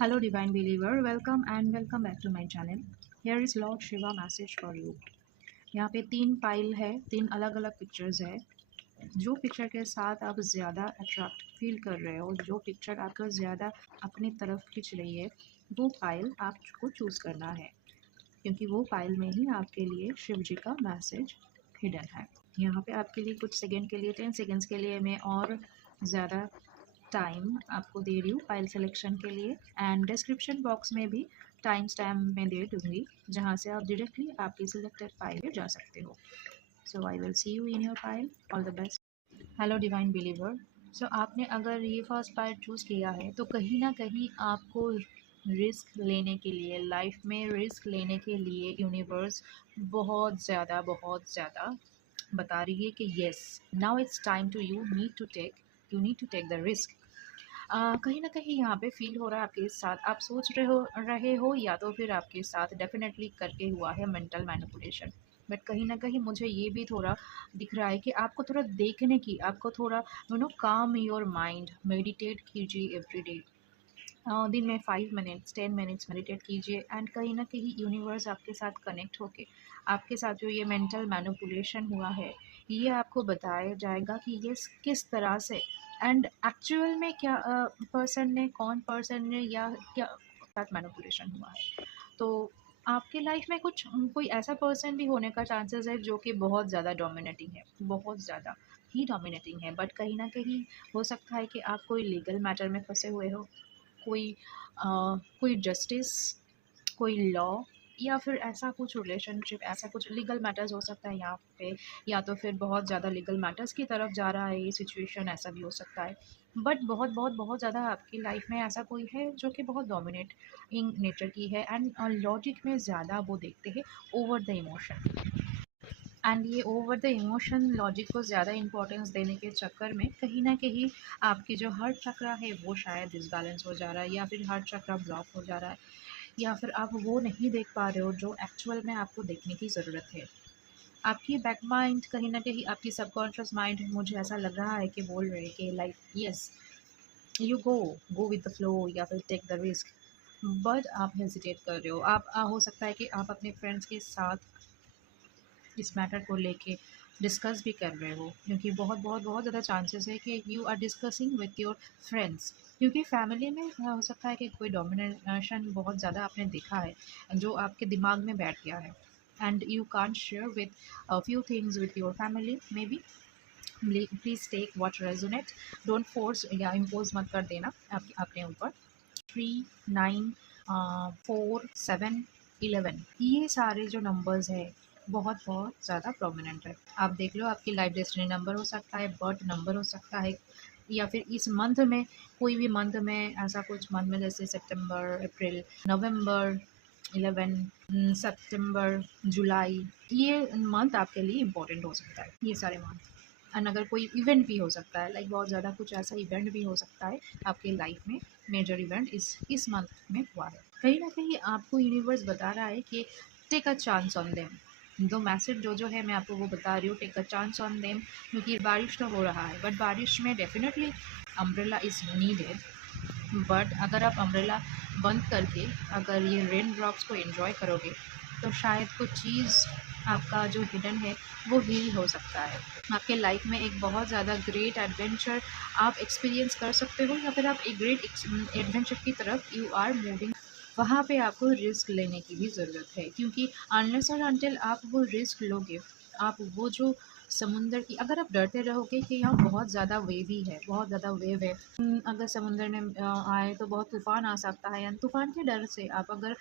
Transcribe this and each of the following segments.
Hello, Divine Believer. Welcome back to my channel. Here is Lord Shiva message for you. यहाँ पे 3 file है, 3 अलग-अलग pictures है। जो पिक्चर के साथ आप ज़्यादा अट्रैक्ट फील कर रहे हो, जो पिक्चर आपको ज़्यादा अपनी तरफ खींच रही है, वो फाइल आपको चूज़ करना है, क्योंकि वो फाइल में ही आपके लिए शिव जी का मैसेज हिडन है। यहाँ पे आपके लिए कुछ सेकंड के लिए 10 सेकंड्स के लिए मैं और ज़्यादा टाइम आपको दे रही हूँ फाइल सिलेक्शन के लिए, एंड डिस्क्रिप्शन बॉक्स में भी टाइम स्टैम्प में दे दूँगी, जहाँ से आप डायरेक्टली आपकी सिलेक्टेड फाइल पे जा सकते हो। So I will see you in your file. All the best. Hello divine believer. So आपने अगर ये फर्स्ट फाइल चूज़ किया है तो कहीं ना कहीं आपको रिस्क लेने के लिए, लाइफ में रिस्क लेने के लिए यूनिवर्स बहुत ज़्यादा बता रही है कि yes, now it's time to you need to take the risk. कहीं न कहीं यहाँ पे फ़ील हो रहा है आपके साथ, आप सोच रहे हो या तो फिर आपके साथ डेफ़िनेटली करके हुआ है मेंटल मैनिपुलेशन। बट कहीं न कहीं मुझे ये भी थोड़ा दिख रहा है कि आपको थोड़ा देखने की, आपको थोड़ा काम योर माइंड, मेडिटेट कीजिए एवरीडे। दिन में 5 मिनट्स 10 मिनट्स मेडिटेट कीजिए, एंड कहीं ना कहीं यूनिवर्स आपके साथ कनेक्ट होके आपके साथ जो ये मेंटल मैनिपुलेशन हुआ है, ये आपको बताया जाएगा कि ये किस तरह से एंड एक्चुअल में क्या कौन पर्सन ने या क्या साथ मैनिपुलेशन हुआ है। तो आपके लाइफ में कोई ऐसा पर्सन भी होने का चांसेस है जो कि बहुत ज़्यादा डोमिनेटिंग है, बहुत ज़्यादा ही डोमिनेटिंग है। बट कहीं ना कहीं हो सकता है कि आप कोई लीगल मैटर में फंसे हुए हो, कोई कोई जस्टिस, कोई लॉ, या फिर ऐसा कुछ रिलेशनशिप, ऐसा कुछ लीगल मैटर्स हो सकता है यहाँ पे, या तो फिर बहुत ज़्यादा लीगल मैटर्स की तरफ जा रहा है ये सिचुएशन, ऐसा भी हो सकता है। बट बहुत ज़्यादा आपकी लाइफ में ऐसा कोई है जो कि बहुत डोमिनेट इन नेचर की है, एंड लॉजिक में ज़्यादा वो देखते हैं ओवर द इमोशन। एंड ये ओवर द इमोशन लॉजिक को ज़्यादा इंपॉर्टेंस देने के चक्कर में कहीं ना कहीं आपकी जो हार्ट चक्रा है वो शायद डिसबैलेंस हो जा रहा है, या फिर हार्ट चक्रा ब्लॉक हो जा रहा है, या फिर आप वो नहीं देख पा रहे हो जो एक्चुअल में आपको देखने की ज़रूरत है। आपकी बैक माइंड, कहीं ना कहीं आपकी सबकॉन्शियस माइंड, मुझे ऐसा लग रहा है कि बोल रहे हैं कि like yes, you go with the flow, या फिर टेक द रिस्क। बट आप हेजिटेट कर रहे हो। हो सकता है कि आप अपने फ्रेंड्स के साथ इस मैटर को लेके डिस्कस भी कर रहे हो, क्योंकि बहुत ज़्यादा चांसेस है कि you are discussing with your friends, क्योंकि फैमिली में हो सकता है कि कोई डोमिनेशन बहुत ज़्यादा आपने देखा है जो आपके दिमाग में बैठ गया है, and you can't share with few things with your family may be. Please take what resonate, don't force या इम्पोज मत कर देना अपने ऊपर। 3, 9, 4, 7, 11, ये सारे जो नंबर्स है बहुत ज़्यादा प्रोमिनेंट है। आप देख लो, आपकी लाइफ डेस्टिनी नंबर हो सकता है, बर्थ नंबर हो सकता है, या फिर इस मंथ में, कोई भी मंथ में, ऐसा कुछ मंथ में जैसे सितंबर, अप्रैल, नवंबर, 11, सितंबर, जुलाई, ये मंथ आपके लिए इम्पोर्टेंट हो सकता है, ये सारे मंथ। एंड अगर कोई इवेंट भी हो सकता है, लाइक बहुत ज़्यादा कुछ ऐसा इवेंट भी हो सकता है आपके लाइफ में, मेजर इवेंट इस मंथ में हुआ है। कहीं ना कहीं आपको यूनिवर्स बता रहा है कि take a chance on them. दो मैसेज जो है मैं आपको वो बता रही हूँ, take a chance on them, क्योंकि बारिश तो हो रहा है, बट बारिश में definitely umbrella is needed. But अगर आप अम्ब्रेला बंद करके अगर ये रेन ड्रॉप्स को एंजॉय करोगे, तो शायद कुछ चीज़ आपका जो हिडन है वो हील हो सकता है। आपके लाइफ में एक बहुत ज़्यादा ग्रेट एडवेंचर आप एक्सपीरियंस कर सकते हो, या फिर आप एक ग्रेट एडवेंचर की तरफ यू आर मूविंग। वहाँ पे आपको रिस्क लेने की भी ज़रूरत है, क्योंकि अनलेस और अनटिल आप वो रिस्क लोगे, आप वो जो समुंदर की, अगर आप डरते रहोगे कि यहाँ बहुत ज़्यादा वेवी है, बहुत ज़्यादा वेव है, अगर समुंदर में आए तो बहुत तूफ़ान आ सकता है, एंड तूफ़ान के डर से आप अगर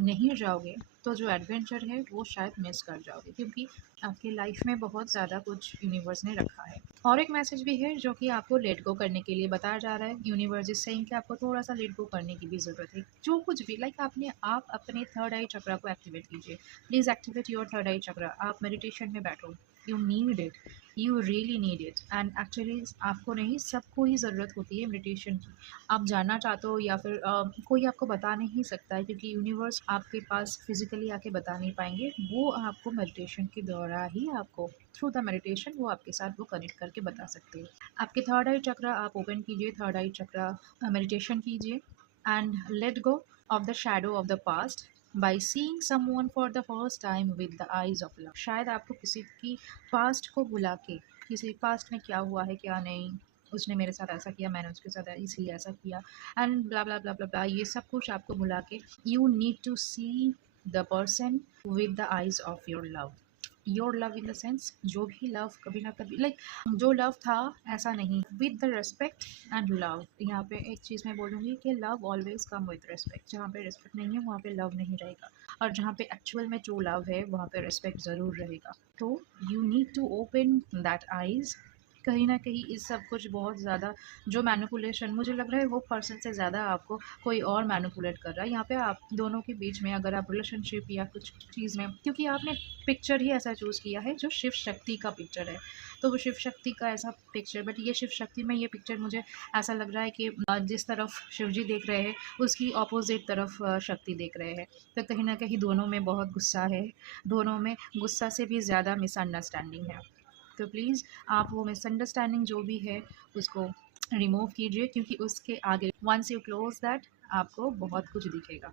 नहीं जाओगे तो जो एडवेंचर है वो शायद मिस कर जाओगे, क्योंकि आपकी लाइफ में बहुत ज़्यादा कुछ यूनिवर्स ने रखा है। और एक मैसेज भी है जो कि आपको लेट गो करने के लिए बताया जा रहा है। यूनिवर्स इज सेइंग कि आपको थोड़ा सा लेट गो करने की भी ज़रूरत है, जो कुछ भी, लाइक आप अपने थर्ड आई चक्रा को एक्टिवेट कीजिए। प्लीज़ एक्टिवेट योर थर्ड आई चक्रा। आप मेडिटेशन में बैठो, you need it, you really need it, and actually आपको नहीं, सबको ही ज़रूरत होती है मेडिटेशन की। आप जानना चाहते हो, या फिर कोई आपको बता नहीं सकता है, क्योंकि यूनिवर्स आपके पास फिजिकली आके बता नहीं पाएंगे, वो आपको मेडिटेशन के द्वारा ही, आपको थ्रू द मेडिटेशन वो आपके साथ वो कनेक्ट करके बता सकते हैं। आपके थर्ड आई चक्रा आप ओपन कीजिए, थर्ड आई चक्रा मेडिटेशन कीजिए, and let go of the shadow of the past by seeing someone for the first time with the eyes of love। शायद आपको किसी की पास्ट को बुला के, किसी पास्ट में क्या हुआ है क्या नहीं, उसने मेरे साथ ऐसा किया, मैंने उसके साथ इसलिए ऐसा किया, एंड ब्ला ब्ला ब्ला ब्ला ब्ला, ये सब कुछ आपको बुला के you need to see the person with the eyes of your love. Your love in the sense, जो भी लव कभी ना कभी लाइक जो लव था ऐसा नहीं, with the respect and love. यहाँ पे एक चीज़ मैं बोलूँगी कि love always come with respect. जहाँ पे रेस्पेक्ट नहीं है वहाँ पे लव नहीं रहेगा, और जहाँ पे एक्चुअल में ट्रू लव है वहाँ पे रेस्पेक्ट ज़रूर रहेगा। तो you need to open that eyes. कहीं ना कहीं इस सब कुछ बहुत ज़्यादा जो मैनिपुलेशन मुझे लग रहा है वो पर्सन से ज़्यादा आपको कोई और मैनिपुलेट कर रहा है यहाँ पे आप दोनों के बीच में। अगर आप रिलेशनशिप या कुछ चीज़ में, क्योंकि आपने पिक्चर ही ऐसा चूज़ किया है जो शिव शक्ति का पिक्चर है, तो वो शिव शक्ति का ऐसा पिक्चर, बट ये शिव शक्ति में ये पिक्चर मुझे ऐसा लग रहा है कि जिस तरफ शिव जी देख रहे हैं उसकी अपोजिट तरफ शक्ति देख रहे हैं। तो कहीं ना कहीं दोनों में बहुत गुस्सा है, दोनों में गुस्सा से भी ज़्यादा मिसअंडरस्टैंडिंग है। तो प्लीज़ आप वो मिसअंडरस्टैंडिंग जो भी है उसको रिमूव कीजिए, क्योंकि उसके आगे वंस यू क्लोज दैट आपको बहुत कुछ दिखेगा।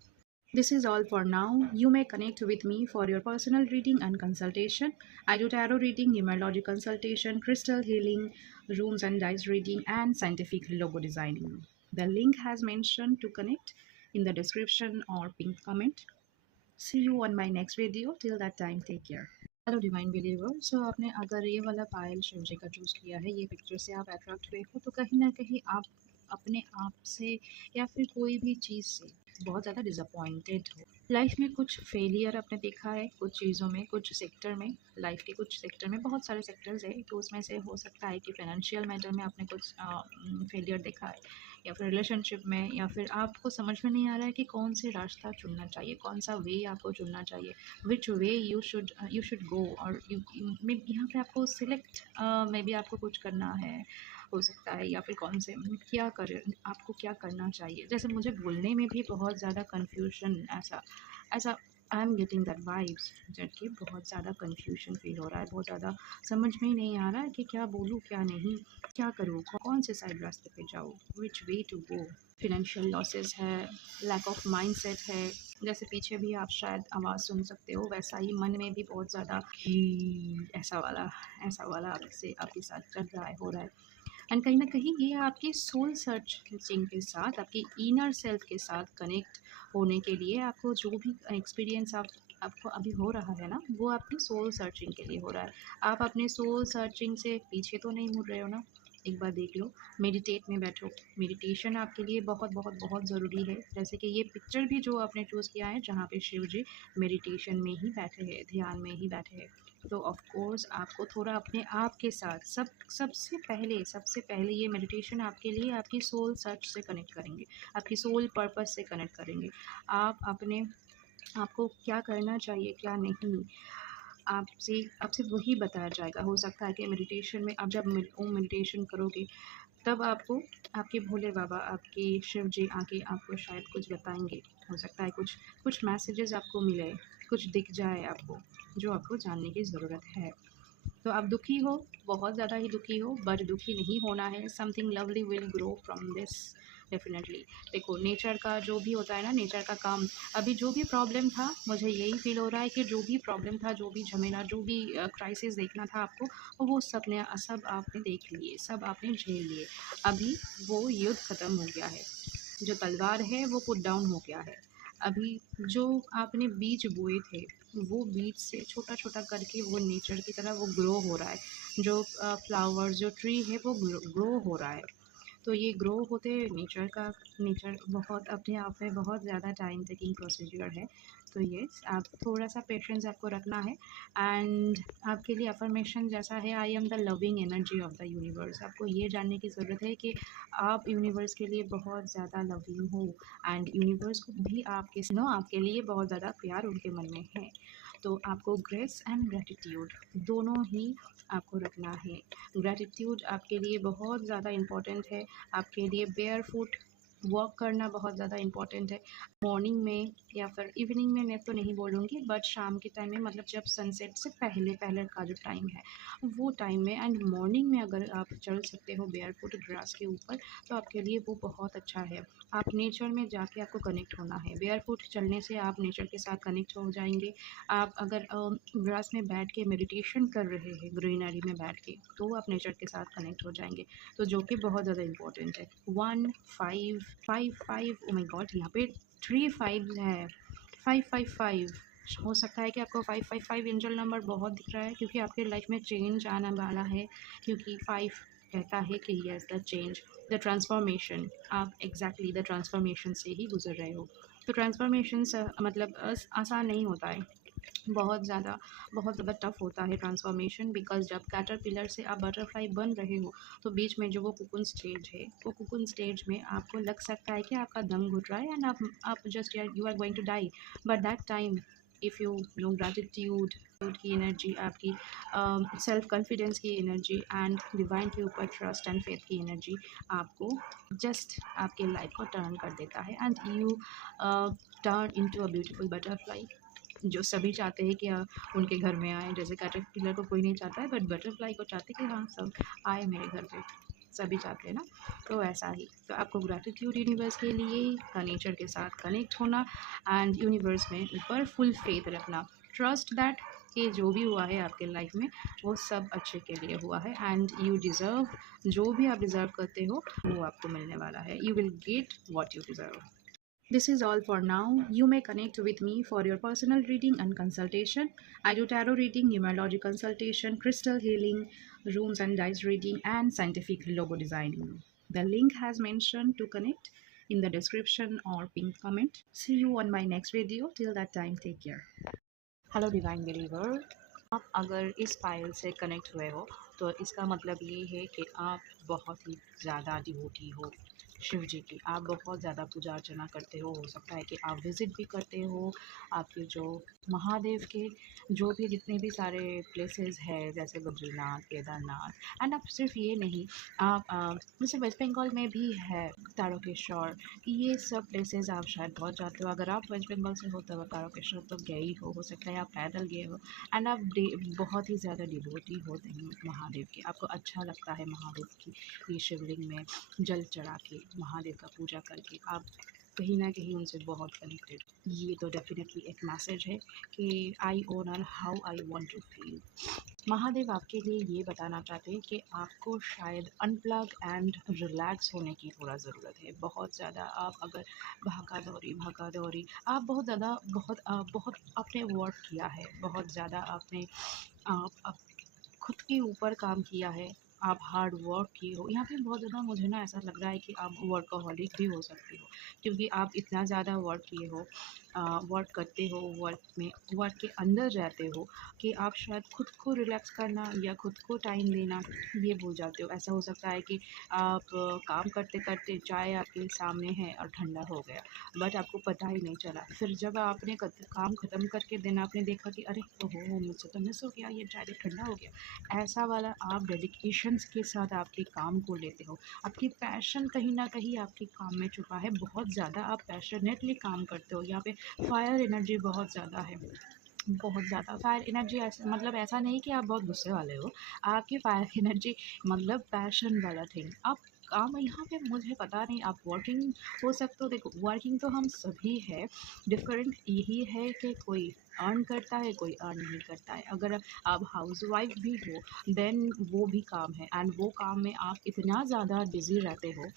This is all for now. You may connect with me for your personal reading and consultation. I do tarot reading, numerology consultation, crystal healing, rooms and dice reading, and scientific logo designing. The link has mentioned to connect in the description or pinned comment. See you on my next video. Till that time, take care. Hello divine believer. So आपने अगर ये वाला पायल शिव जी का choose किया है, ये picture से आप अट्रैक्ट हुए हो, तो कहीं ना कहीं आप अपने आप से या फिर कोई भी चीज़ से बहुत ज़्यादा डिसअपॉइंटेड हो। लाइफ में कुछ फेलियर आपने देखा है, कुछ चीज़ों में, कुछ सेक्टर में, लाइफ के कुछ सेक्टर में, बहुत सारे सेक्टर्स है, तो उसमें से हो सकता है कि फाइनेंशियल मैटर में आपने कुछ फेलियर देखा है, या फिर रिलेशनशिप में, या फिर आपको समझ में नहीं आ रहा है कि कौन से रास्ता चुनना चाहिए, कौन सा वे आपको चुनना चाहिए, विच वे यू शुड गो। और यहाँ पे आपको सिलेक्ट मे बी आपको कुछ करना है, हो सकता है, या फिर कौन से क्या कर आपको क्या करना चाहिए। जैसे मुझे बोलने में भी बहुत ज़्यादा कन्फ्यूजन, ऐसा ऐसा I am getting that vibes, जब कि बहुत ज़्यादा कन्फ्यूजन फील हो रहा है, बहुत ज़्यादा समझ में ही नहीं आ रहा है कि क्या बोलूँ क्या नहीं, क्या करूँ, कौन से साइड रास्ते पे जाऊँ, which way to go. Financial losses है, लैक ऑफ माइंडसेट है, जैसे पीछे भी आप शायद आवाज़ सुन सकते हो, वैसा ही मन में भी बहुत ज़्यादा ऐसा वाला आपके साथ चल रहा है, हो रहा है। एंड कहीं ना कहीं ये आपकी सोल सर्चिंग के साथ, आपकी इनर सेल्फ के साथ कनेक्ट होने के लिए आपको जो भी एक्सपीरियंस आपको अभी हो रहा है ना, वो आपकी सोल सर्चिंग के लिए हो रहा है। आप अपने सोल सर्चिंग से पीछे तो नहीं मुड़ रहे हो ना। एक बार देख लो, मेडिटेट में बैठो। मेडिटेशन आपके लिए बहुत बहुत बहुत ज़रूरी है। जैसे कि ये पिक्चर भी जो आपने चूज़ किया है, जहाँ पे शिव जी मेडिटेशन में ही बैठे हैं, ध्यान में ही बैठे हैं, तो ऑफ कोर्स आपको थोड़ा अपने आप के साथ सबसे पहले ये मेडिटेशन आपके लिए आपकी सोल सर्च से कनेक्ट करेंगे, आपकी सोल पर्पस से कनेक्ट करेंगे। आप अपने आपको क्या करना चाहिए क्या नहीं, आपसे आपसे वही बताया जाएगा। हो सकता है कि मेडिटेशन में आप जब ओम मेडिटेशन करोगे, तब आपको आपके भोले बाबा, आपके शिव जी आके आपको शायद कुछ बताएंगे। हो सकता है कुछ कुछ मैसेजेस आपको मिले, कुछ दिख जाए आपको, जो आपको जानने की ज़रूरत है। तो आप दुखी हो, बहुत ज़्यादा ही दुखी हो, बट दुखी नहीं होना है। Something lovely will grow from this, definitely. देखो, नेचर का जो भी होता है ना, नेचर का काम, अभी जो भी प्रॉब्लम था, मुझे यही फील हो रहा है कि जो भी प्रॉब्लम था, जो भी झमेला, जो भी क्राइसिस देखना था आपको, वो सब आपने देख लिए, सब आपने झेल लिए। अभी वो युद्ध ख़त्म हो गया है, जो तलवार है वो पुट डाउन हो गया है। अभी जो आपने बीज बोए थे, वो बीज से छोटा छोटा करके वो नेचर की तरह वो ग्रो हो रहा है। जो फ्लावर, जो ट्री है, वो ग्रो हो रहा है। तो ये ग्रो होते नेचर बहुत अपने आप में बहुत ज़्यादा टाइम टेकिंग प्रोसीजर है। तो येस, आप थोड़ा सा पेशेंस आपको रखना है। एंड आपके लिए अफर्मेशन जैसा है, I am the loving energy of the universe. आपको ये जानने की ज़रूरत है कि आप यूनिवर्स के लिए बहुत ज़्यादा लविंग हो, एंड यूनिवर्स को भी आपके लिए बहुत ज़्यादा प्यार उनके मन में है। तो आपको ग्रेस एंड ग्रेटिट्यूड दोनों ही आपको रखना है। ग्रैटिट्यूड आपके लिए बहुत ज़्यादा इम्पोर्टेंट है। आपके लिए बेयर फुट वॉक करना बहुत ज़्यादा इम्पॉर्टेंट है। मॉर्निंग में या फिर इवनिंग में मैं तो नहीं बोलूँगी, बट शाम के टाइम में, मतलब जब सनसेट से पहले पहले का जो टाइम है वो टाइम में, एंड मॉर्निंग में अगर आप चल सकते हो बेयरफुट ग्रास के ऊपर तो आपके लिए वो बहुत अच्छा है। आप नेचर में जाके आपको कनेक्ट होना है। बेयरफुट चलने से आप नेचर के साथ कनेक्ट हो जाएंगे। आप अगर ग्रास में बैठ के मेडिटेशन कर रहे हैं, ग्रीनरी में बैठ के, तो आप नेचर के साथ कनेक्ट हो जाएंगे, तो जो कि बहुत ज़्यादा इम्पोर्टेंट है। 1 5 5 5, ओ माय गॉड, यहाँ पे 3 5 है। 5 5 5 हो सकता है कि आपको 5 5 5 एंजल नंबर बहुत दिख रहा है, क्योंकि आपके लाइफ में चेंज आने वाला है। क्योंकि 5 कहता है कि yes the change, the transformation, आप एग्जैक्टली द ट्रांसफॉर्मेशन से ही गुजर रहे हो। तो ट्रांसफॉर्मेशन मतलब आसान नहीं होता है, बहुत ज़्यादा टफ होता है ट्रांसफॉर्मेशन। बिकॉज जब कैटरपिलर से आप बटरफ्लाई बन रहे हो, तो बीच में जो वो कुकुन स्टेज है, वो कुकुन स्टेज में आपको लग सकता है कि आपका दम घुट रहा है, एंड आप just you are going to die. But that time, if you know gratitude की एनर्जी, आपकी सेल्फ कॉन्फिडेंस की एनर्जी, एंड डिवाइन के ऊपर ट्रस्ट एंड फेथ की एनर्जी आपको जस्ट आपके लाइफ को टर्न कर देता है, and you turn into a beautiful butterfly, जो सभी चाहते हैं कि उनके घर में आए। जैसे कैटरपिलर को कोई नहीं चाहता है, बट बटरफ्लाई को चाहते हैं कि हाँ सब आए मेरे घर पे, सभी चाहते हैं ना। तो ऐसा ही, तो आपको ग्रैटिट्यूड यूनिवर्स के लिए का नेचर के साथ कनेक्ट होना, एंड यूनिवर्स में ऊपर फुल फेथ रखना, ट्रस्ट दैट कि जो भी हुआ है आपके लाइफ में वो सब अच्छे के लिए हुआ है, एंड यू डिज़र्व, जो भी आप डिज़र्व करते हो वो आपको मिलने वाला है। You will get what you deserve. This is all for now. You may connect with me for your personal reading and consultation. I do tarot reading, numerology consultation, crystal healing, runes and dice reading, and scientific logo designing. The link has mentioned to connect in the description or pinned comment. See you on my next video. Till that time, take care. Hello, Divine Believer. आप अगर इस file से connect हुए हो, तो इसका मतलब ये है कि आप बहुत ही ज़्यादा डिवोटी हो शिव जी की। आप बहुत ज़्यादा पूजा अर्चना करते हो सकता है कि आप विज़िट भी करते हो आपके जो महादेव के जो भी जितने भी सारे प्लेसेस हैं, जैसे बद्रीनाथ, केदारनाथ, एंड आप सिर्फ ये नहीं, आप जैसे वेस्ट बंगाल में भी है तारकेश्वर, ये सब प्लेसेस आप शायद बहुत जाते हो। अगर आप वेस्ट बंगाल से हो तो तारकेश्वर तो गए ही हो सकता है आप पैदल गए हो, एंड आप बहुत ही ज़्यादा डिवोटी होते हैं महादेव के। आपको अच्छा लगता है महादेव की ये शिवलिंग में जल चढ़ा के, महादेव का पूजा करके आप कहीं ना कहीं उनसे बहुत कनेक्टेड। ये तो डेफिनेटली एक मैसेज है कि I owner how I want to feel. Mahadev आपके लिए ये बताना चाहते हैं कि आपको शायद अनप्लग एंड रिलैक्स होने की थोड़ा ज़रूरत है। बहुत ज़्यादा आप अगर भागा दौड़ी आप बहुत ज़्यादा बहुत आपने वर्क किया है, बहुत ज़्यादा आपने आप खुद के ऊपर काम किया है, आप हार्ड वर्क किए हो। यहाँ पे बहुत ज़्यादा मुझे ना ऐसा लग रहा है कि आप वर्कaholic भी हो सकते हो, क्योंकि आप इतना ज़्यादा वर्क किए हो, वर्क करते हो, वर्क के अंदर रहते हो कि आप शायद खुद को रिलैक्स करना या खुद को टाइम देना ये भूल जाते हो। ऐसा हो सकता है कि आप काम करते करते चाय आपके सामने है और ठंडा हो गया, बट आपको पता ही नहीं चला। फिर जब आपने काम ख़त्म करके देना, आपने देखा कि अरे ओहो मुझसे तो मिस हो गया, ये चाय ठंडा हो गया। ऐसा वाला आप डेडिकेशंस के साथ आपके काम को लेते हो। आपकी पैशन कहीं न कहीं आपके काम में छुपा है, बहुत ज़्यादा आप पैशनेटली काम करते हो। यहाँ पे फायर एनर्जी बहुत ज़्यादा है, बहुत ज़्यादा फायर एनर्जी। ऐसा मतलब ऐसा नहीं कि आप बहुत गुस्से वाले हो, आपकी फायर एनर्जी मतलब पैशन वाला थिंग। आप काम यहाँ पे मुझे पता नहीं, आप वर्किंग हो सकते हो। देखो वर्किंग तो हम सभी है, डिफरेंट यही है कि कोई अर्न करता है, कोई अर्न नहीं करता है। अगर आप हाउसवाइफ भी हो देन वो भी काम है, एंड वो काम में आप इतना ज़्यादा बिज़ी रहते हो।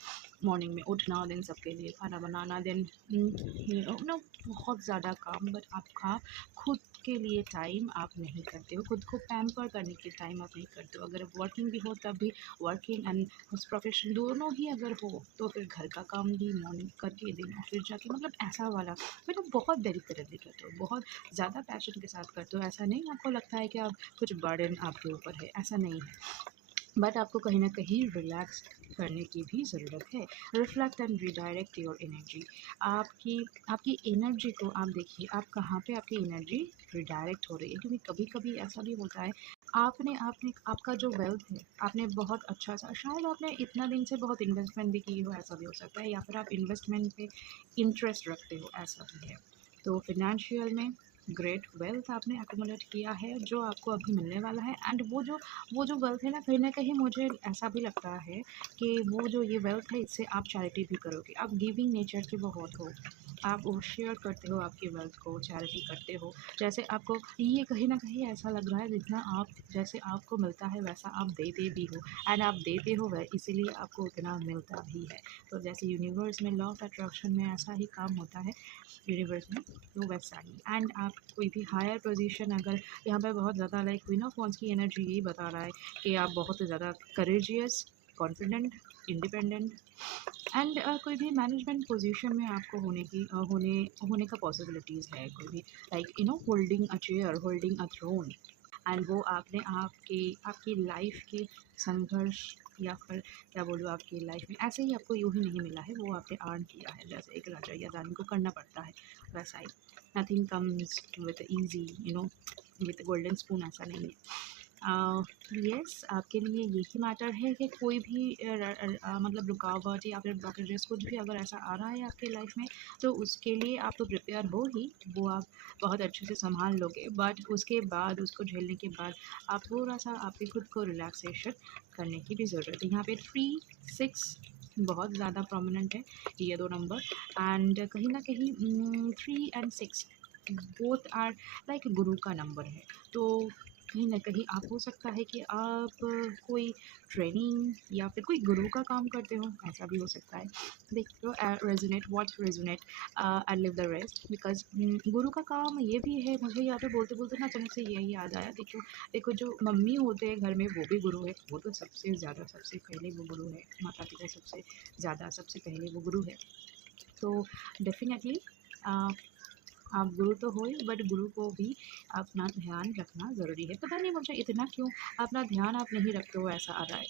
मॉर्निंग में उठना, देन सबके लिए खाना बनाना, देन नो बहुत ज़्यादा काम, बट आपका खुद के लिए टाइम आप नहीं करते हो, खुद को पैम्पर करने के टाइम आप नहीं करते हो। अगर वर्किंग भी हो तब भी वर्किंग एंड प्रोफेशन दोनों ही अगर हो तो फिर घर का काम भी मॉर्निंग करके देना, फिर जाके मतलब ऐसा वाला मतलब बहुत डेडिकेटेडली करते हो, बहुत ज़्यादा पैशन के साथ करते हो। ऐसा नहीं आपको लगता है कि आप कुछ बर्डन आपके ऊपर है, ऐसा नहीं है। बट आपको कहीं ना कहीं रिलैक्स करने की भी ज़रूरत है। Reflect and redirect your energy. आपकी आपकी एनर्जी को आप देखिए, आप कहाँ पे आपकी एनर्जी रिडायरेक्ट हो रही है, क्योंकि कभी कभी ऐसा भी होता है, आपने आपने आपका जो वेल्थ है, आपने बहुत अच्छा सा, शायद आपने इतना दिन से बहुत इन्वेस्टमेंट भी की हो, ऐसा भी हो सकता है, या फिर आप इन्वेस्टमेंट पे इंटरेस्ट रखते हो, ऐसा भी है। तो फिनेंशियल में ग्रेट वेल्थ आपने एक्यूमुलेट किया है, जो आपको अभी मिलने वाला है। एंड वो जो वेल्थ है ना कहीं मुझे ऐसा भी लगता है कि वो जो ये वेल्थ है, इससे आप चैरिटी भी करोगे। आप गिविंग नेचर के बहुत हो, आप वो शेयर करते हो आपकी वेल्थ को, चैरिटी करते हो। जैसे आपको ये कहीं ना कहीं ऐसा लग रहा है, जितना आप, जैसे आपको मिलता है वैसा आप देते भी हो, एंड आप देते हो वह इसीलिए आपको उतना मिलता भी है। तो जैसे यूनिवर्स में लॉ ऑफ अट्रैक्शन में ऐसा ही काम होता है, यूनिवर्स में, तो वैसा ही। एंड आप कोई भी हायर पोजीशन, अगर यहाँ पे बहुत ज़्यादा लाइक क्वीन ऑफ वांड्स की एनर्जी यही बता रहा है कि आप बहुत ज़्यादा करेजियस, कॉन्फिडेंट, इंडिपेंडेंट, एंड कोई भी मैनेजमेंट पोजीशन में आपको होने का पॉसिबिलिटीज़ है, कोई भी like holding a chair, holding a throne. And वो आपने आपके आपकी लाइफ के संघर्ष, या फिर क्या बोलूँ, आपकी लाइफ में ऐसे ही आपको यूँ ही नहीं मिला है, वो आपने अर्न किया है, जैसे एक राजा या रानी को करना पड़ता है, वैसा ही। Nothing comes with easy, with golden spoon, ऐसा नहीं है। यस, आपके लिए यही मैटर है कि कोई भी मतलब रुकावट या फिर ब्लॉकेजेस कुछ भी अगर ऐसा आ रहा है आपके लाइफ में, तो उसके लिए आप तो प्रिपेयर हो ही, वो आप बहुत अच्छे से संभाल लोगे। बट उसके बाद, उसको झेलने के बाद, आप थोड़ा सा आपके खुद को रिलैक्सेशन करने की भी ज़रूरत है। यहाँ पे 3, 6 बहुत ज़्यादा प्रोमिनेंट है, ये दो नंबर। एंड कहीं ना कहीं 3 and 6 बोथ आर लाइक गुरु का नंबर है। तो कहीं न कहीं आप, हो सकता है कि आप कोई ट्रेनिंग या फिर कोई गुरु का काम करते हो, ऐसा भी हो सकता है। देखो, resonate what resonate, I live the rest, because गुरु का काम ये भी है। मुझे यहाँ पे बोलते-बोलते ना अचानक से यही याद आया। देखो देखो, जो मम्मी होते हैं घर में, वो भी गुरु है। वो तो सबसे ज़्यादा, सबसे पहले वो गुरु है। माता-पिता सबसे ज़्यादा, सबसे पहले वो गुरु है। तो डेफ़िनेटली अ आप गुरु तो हो ही, बट गुरु को भी अपना ध्यान रखना ज़रूरी है। पता नहीं मुझे इतना क्यों अपना ध्यान आप नहीं रखते हो, ऐसा आ रहा है।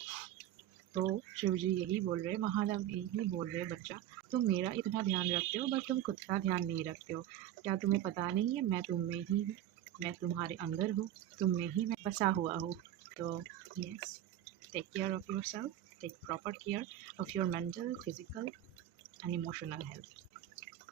तो शिव जी यही बोल रहे हैं, महादेव यही बोल रहे हैं, बच्चा तुम मेरा इतना ध्यान रखते हो, बट तुम खुद का ध्यान नहीं रखते हो। क्या तुम्हें पता नहीं है, मैं तुम में ही हूँ, मैं तुम्हारे अंदर हूँ, तुम में ही मैं बसा हुआ हूँ। तो yes, take care of yourself, take proper care of your mental, physical and emotional health.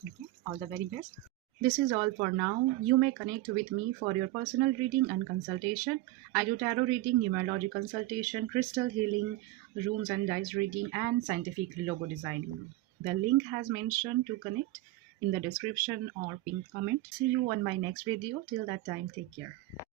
Okay, all the very best. This is all for now. You may connect with me for your personal reading and consultation. I do tarot reading, numerology consultation, crystal healing, rooms and dice reading, and scientific logo designing. The link has mentioned to connect in the description or pinned comment. See you on my next video. Till that time, take care.